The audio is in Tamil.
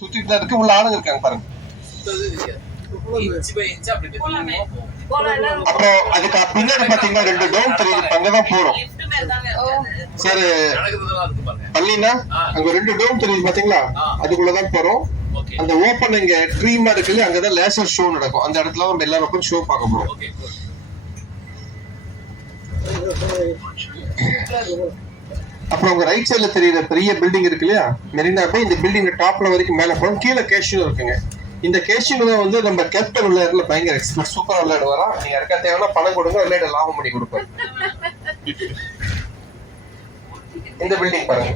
சுத்திட்டு தான் இருக்கு. உள்ள ஆளுங்க இருக்காங்க பாருங்க. அப்புறம் அதுக்கு பின்னாடி பாத்தீங்கன்னா 2 டோம் தெரியுது. அங்கதான் போறோம் சார். பள்ளினா அங்க 2 டோம் தெரியுது பாத்தீங்களா, அதுக்குள்ளதான் போறோம். அந்த ஓப்பன் இங்க ட்ரீமா இருக்குல்ல, அங்கதான் லேசர் ஷோ நடக்கும். அந்த இடத்துல நம்ம எல்லாரும் ஷோ பார்க்க போறோம். அப்புறம் உங்க ரைட் சைடுல தெரியுற பெரிய பில்டிங் இருக்கு இல்லையா, மெரினா போய் இந்த பில்டிங் டாப்ல வரைக்கும் மேல போறோம். கீழே கேஷியோ இருக்குங்க. இந்த கேஷியோ தான் வந்து நம்ம கேப்டன் விளையாடுல பயங்கர எக்ஸ்பர்ட், சூப்பரா விளையாடுவாரா. நீங்க இருக்க தேவைன்னா பணம் கொடுங்க, விளையாட லாபம் பண்ணி கொடுப்பாரு. இந்த பில்டிங் பாருங்க.